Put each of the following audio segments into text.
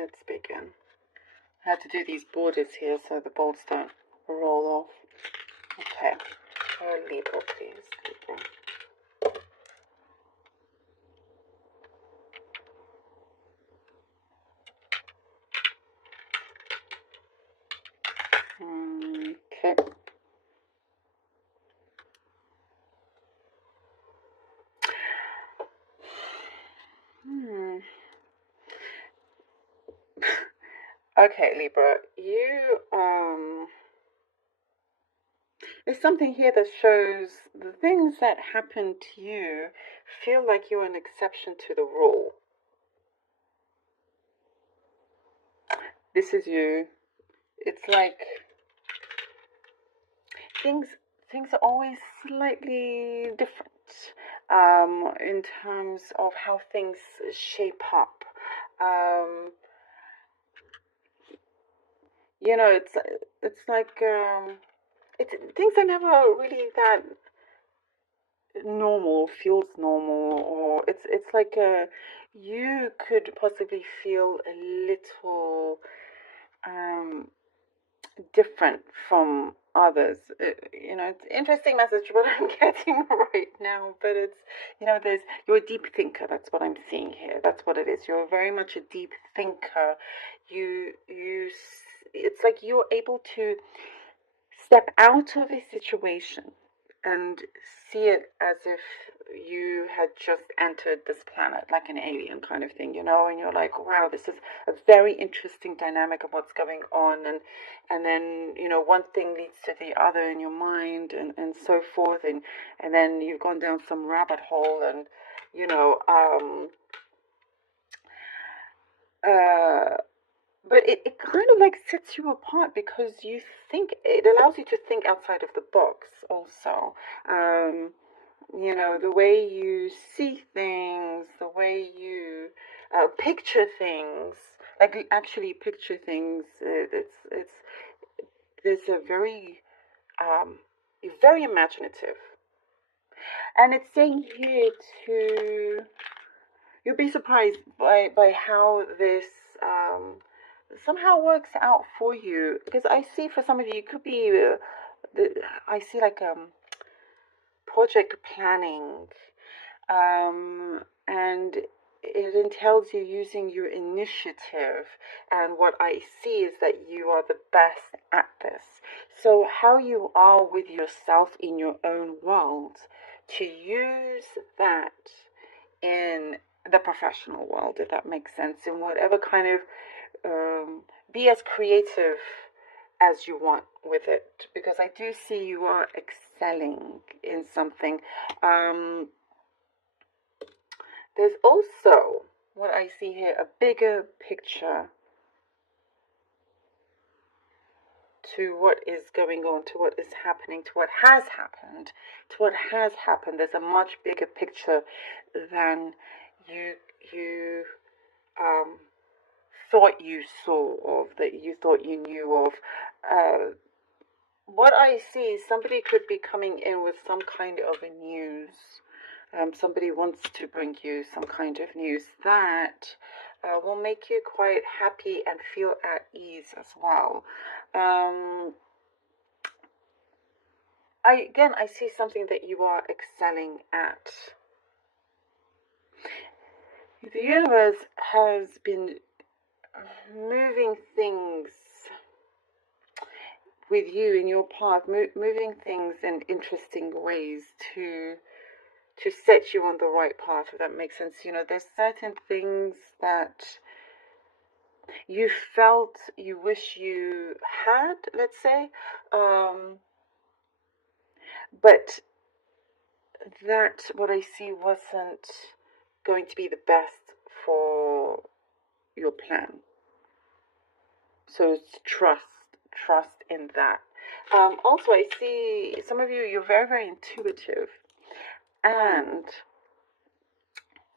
Let's begin. I had to do these borders here so the bolts don't roll off. Okay. Libra, please. Libra. Okay. Okay, Libra, there's something here that shows the things that happen to you feel like you're an exception to the rule. This is you. It's like things are always slightly different in terms of how things shape up. You know, it's like things are never really that normal, feels normal, or it's like you could possibly feel a little different from others. You know, it's an interesting message what I'm getting right now, but it's, you know, you're a deep thinker. That's what I'm seeing here. That's what it is. You're very much a deep thinker. It's like you're able to step out of a situation and see it as if you had just entered this planet, like an alien kind of thing, you know, and you're like, wow, this is a very interesting dynamic of what's going on, and then, you know, one thing leads to the other in your mind, and so forth, and then you've gone down some rabbit hole, and, you know, but it kind of like sets you apart because you think, it allows you to think outside of the box also. You know, the way you see things, the way you picture things, like actually picture things. There's a very, very imaginative. And it's saying here you'll be surprised by how this somehow works out for you, because I see for some of you, it could be I see like project planning, and it entails you using your initiative, and what I see is that you are the best at this. So how you are with yourself in your own world, to use that in the professional world, if that makes sense, in whatever kind of be as creative as you want with it, because I do see you are excelling in something. There's also, what I see here, a bigger picture to what is going on, to what is happening, to what has happened, to what has happened. There's a much bigger picture than you thought you saw, of that you thought you knew of. What I see is somebody could be coming in with some kind of a news. Somebody wants to bring you some kind of news that will make you quite happy and feel at ease as well. I see something that you are excelling at. The universe has been moving things with you in your path, moving things in interesting ways to set you on the right path, if that makes sense. You know, there's certain things that you felt you wish you had, let's say, but that, what I see, wasn't going to be the best for your plan. So it's trust in that. Also, I see some of you, you're very, very intuitive. And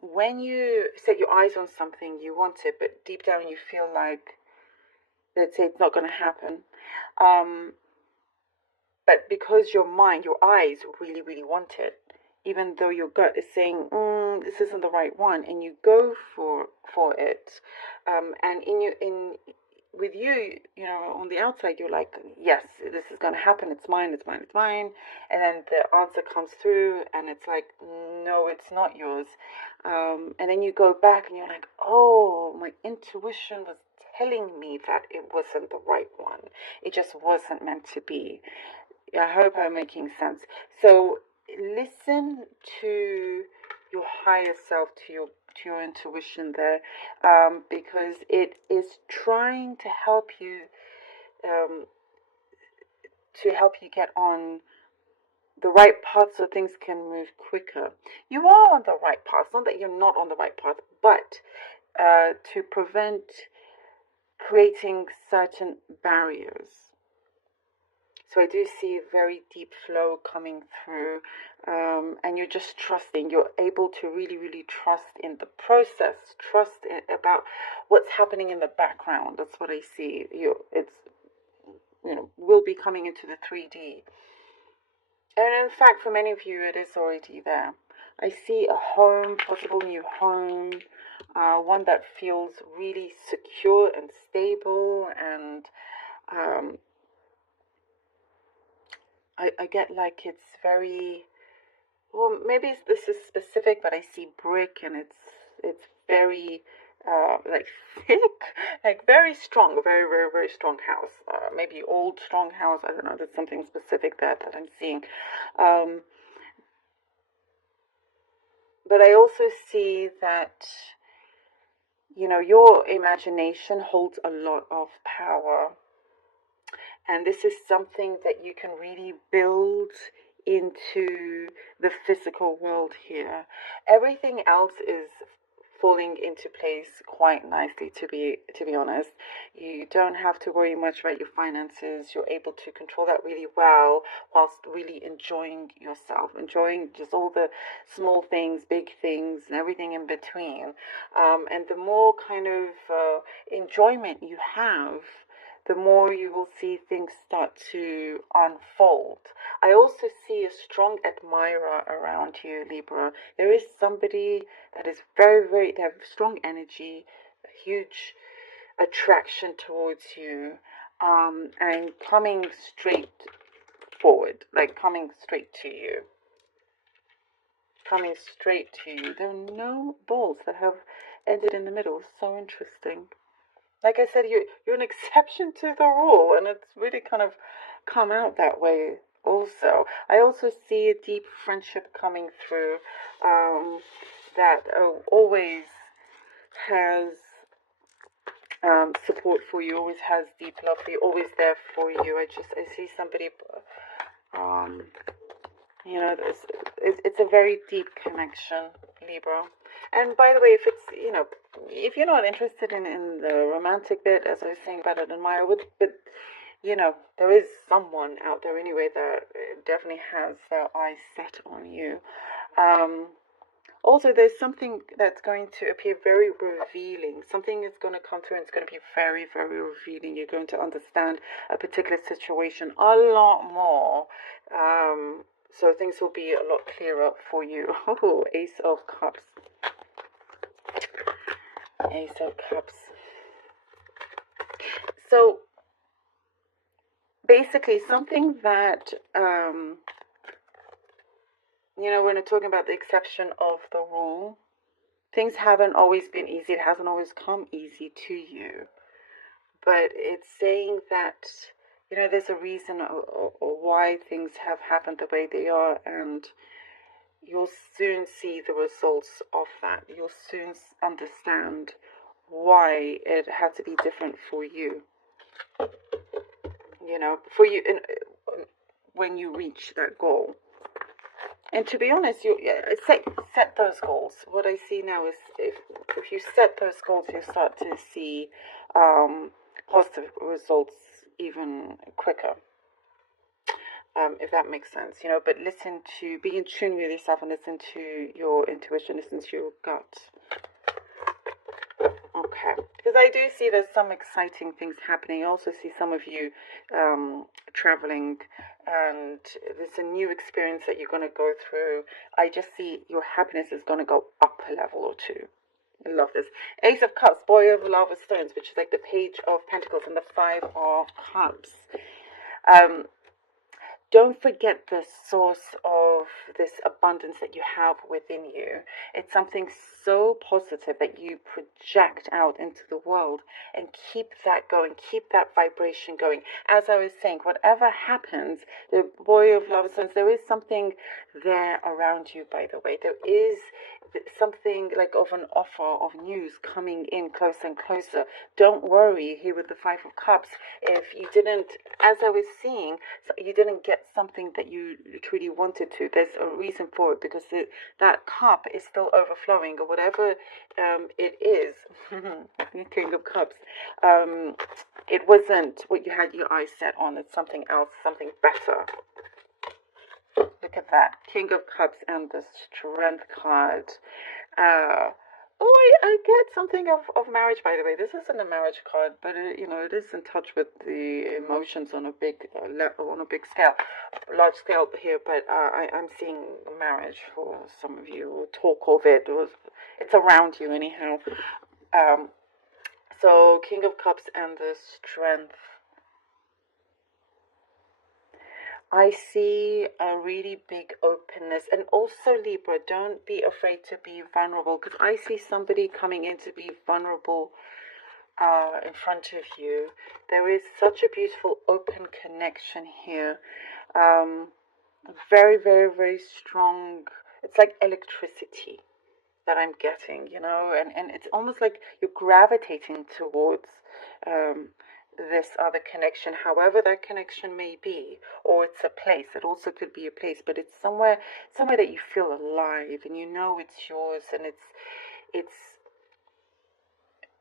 when you set your eyes on something, you want it, but deep down you feel like, let's say, it's not going to happen. But because your mind, your eyes really, really want it, even though your gut is saying, this isn't the right one, and you go for it, and with you, on the outside, you're like, yes, this is going to happen. It's mine, it's mine, it's mine. And then the answer comes through and it's like, no, it's not yours. And then you go back and you're like, oh, my intuition was telling me that it wasn't the right one. It just wasn't meant to be. I hope I'm making sense. So listen to your higher self, to your intuition there, because it is trying to help you get on the right path so things can move quicker. You are on the right path. It's not that you're not on the right path, but to prevent creating certain barriers. So I do see a very deep flow coming through, and you're just trusting. You're able to really, really trust in the process, trust about what's happening in the background. That's what I see. Will be coming into the 3D. And in fact, for many of you, it is already there. I see a home, possible new home, one that feels really secure and stable, and I get like it's very, well, maybe this is specific, but I see brick, and it's very like thick, like very strong, very, very, very strong house. Maybe old strong house. I don't know. There's something specific that I'm seeing. But I also see that, your imagination holds a lot of power. And this is something that you can really build into the physical world here. Everything else is falling into place quite nicely, to be honest. You don't have to worry much about your finances. You're able to control that really well, whilst really enjoying yourself, enjoying just all the small things, big things, and everything in between. And the more kind of enjoyment you have, the more you will see things start to unfold. I also see a strong admirer around you, Libra. There is somebody that is very, very, they have strong energy, a huge attraction towards you, and coming straight forward, like coming straight to you. Coming straight to you. There are no balls that have ended in the middle. So interesting. Like I said, you're an exception to the rule, and it's really kind of come out that way also. I also see a deep friendship coming through, that always has support for you, always has deep love for you, always there for you. I see somebody, it's a very deep connection, Libra. And by the way, if you're not interested in the romantic bit, as I was saying about an admirer, but there is someone out there anyway that definitely has their eyes set on you. Also, there's something that's going to appear very revealing. Something is going to come through and it's going to be very, very revealing. You're going to understand a particular situation a lot more. So things will be a lot clearer for you. Oh, Ace of Cups. Ace of Cups. So basically something that, when we're talking about the exception of the rule, things haven't always been easy. It hasn't always come easy to you. But it's saying that, there's a reason or why things have happened the way they are, and you'll soon see the results of that. You'll soon understand why it had to be different for you. For you, when you reach that goal. And to be honest, you set those goals. What I see now is if you set those goals, you start to see positive results even quicker. If that makes sense, but be in tune with yourself and listen to your intuition, listen to your gut. Okay, because I do see there's some exciting things happening. I also see some of you traveling and there's a new experience that you're going to go through. I just see your happiness is going to go up a level or two. I love this. Ace of Cups, Boy of Lava Stones, which is like the Page of Pentacles, and the Five of Cups. Don't forget the source of this abundance that you have within you. It's something so positive that you project out into the world, and keep that going, keep that vibration going. As I was saying, whatever happens, the Boy of Love Stones, there is something there around you, by the way. There is something like of an offer of news coming in closer and closer. Don't worry here with the Five of Cups. If you didn't, as I was seeing, you didn't get something that you truly wanted to, there's a reason for it, because that cup is still overflowing, or whatever it is. King of Cups. It wasn't what you had your eyes set on. It's something else, something better. Look at that. King of Cups and the Strength card. I get something of marriage, by the way. This isn't a marriage card, but it is in touch with the emotions on a big level, on a big scale, large scale here. But I'm seeing marriage for some of you, or talk of it, or it's around you anyhow. So King of Cups and the Strength. I see a really big openness, and also Libra, don't be afraid to be vulnerable, because I see somebody coming in to be vulnerable in front of you. There is such a beautiful open connection here. Very, very, very strong. It's like electricity that I'm getting, and it's almost like you're gravitating towards this other connection, however that connection may be, or it's a place. It also could be a place, but it's somewhere that you feel alive, and it's yours, and it's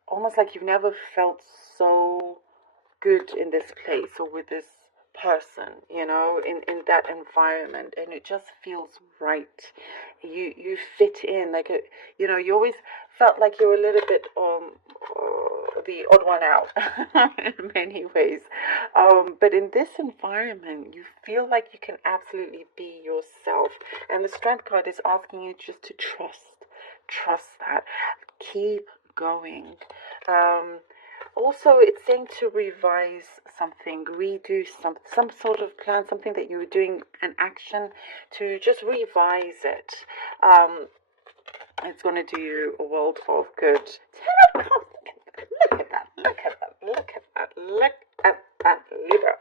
almost like you've never felt so good in this place or with this person, in that environment, and it just feels right. You fit in, like you always felt like you were a little bit the odd one out in many ways, but in this environment you feel like you can absolutely be yourself, and the Strength card is asking you just to trust that, keep going. Also, it's saying to revise something, redo some sort of plan, something that you were doing, an action, to just revise it. It's going to do you a world of good. Look at that, look at that, look at that, look at that, Libra.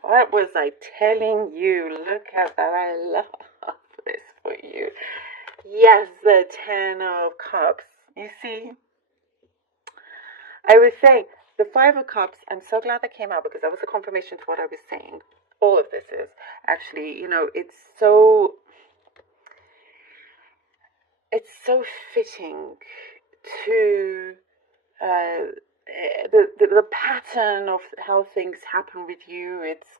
What was I telling you? Look at that, I love this for you. Yes, the Ten of Cups. You see? I was saying, the Five of Cups, I'm so glad that came out, because that was a confirmation to what I was saying. All of this is actually, it's so fitting to the pattern of how things happen with you. It's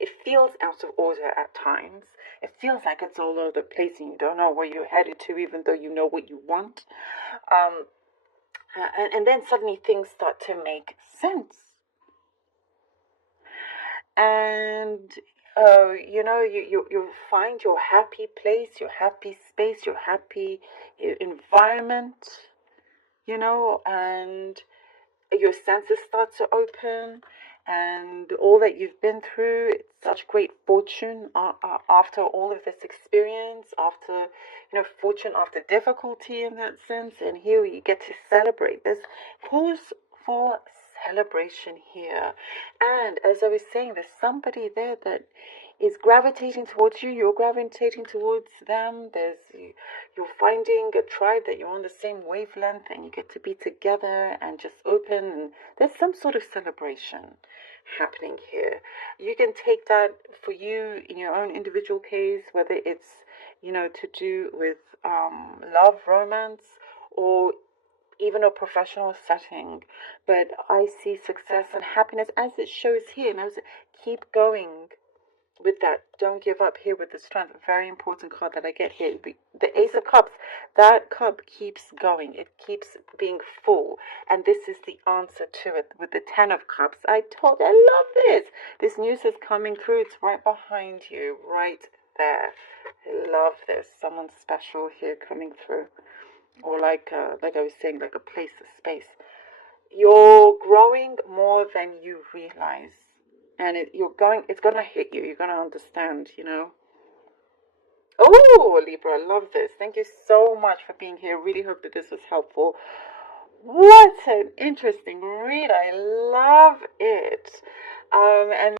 it feels out of order at times. It feels like it's all over the place, and you don't know where you're headed to, even though you know what you want. And then suddenly things start to make sense. And, you find your happy place, your happy space, your happy environment, and your senses start to open, and all that you've been through, it's such great fortune after all of this experience, after fortune after difficulty, in that sense. And here you get to celebrate. There's cause for celebration here. And as I was saying, there's somebody there that is gravitating towards you, you're gravitating towards them. You're finding a tribe that you're on the same wavelength, and you get to be together and just open, and there's some sort of celebration happening here. You can take that for you in your own individual case, whether it's to do with love, romance, or even a professional setting. But I see success and happiness as it shows here, and I was keep going. with that, don't give up here with the strength. A very important card that I get here. The Ace of Cups, that cup keeps going. It keeps being full. And this is the answer to it with the Ten of Cups. I love this. This news is coming through. It's right behind you, right there. I love this. Someone special here coming through. Or like I was saying, like a place, a space. You're growing more than you realize. And it's going to hit you. You're going to understand, you know. Oh, Libra, I love this. Thank you so much for being here. Really hope that this was helpful. What an interesting read. I love it. And